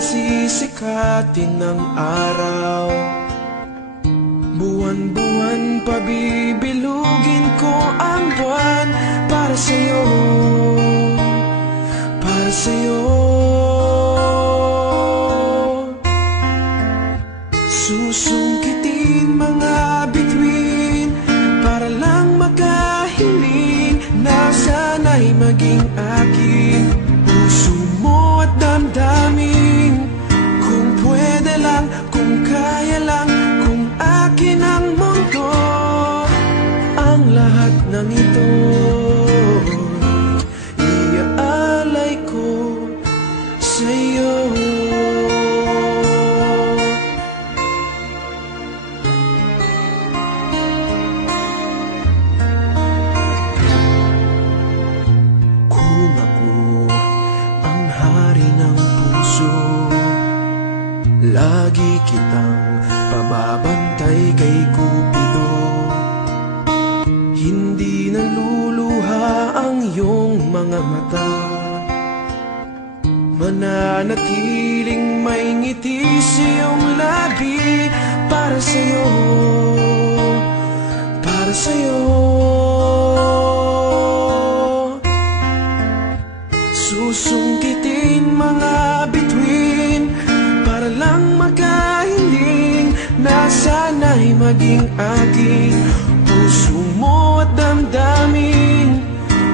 sisikatin ng araw. Buwan-buwan pabibilugin ko ang buwan para sa'yo, para sa'yo. Susungkitin mga bituin para lang makahiling na sana'y maging akin. Puso mo at damdamin, kung pwede lang, kung kaya lang, kung akin ang mundo. Ang lahat ng ito iaalay ko sa'yo. Kung ako ang hari ng puso, lagi kitang pababantay kay Cupido. Hindi naluluha ang iyong mga mata, mananatiling may ngiti sa iyong labi. Para sa'yo, para sa'yo. Susungkitin mga bituin para lang makahiling na sana'y maging aking. Puso mo at damdamin,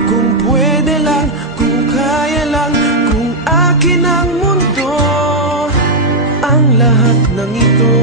kung pwede lang, kung kaya lang, kung akin ang mundo. Ang lahat ng ito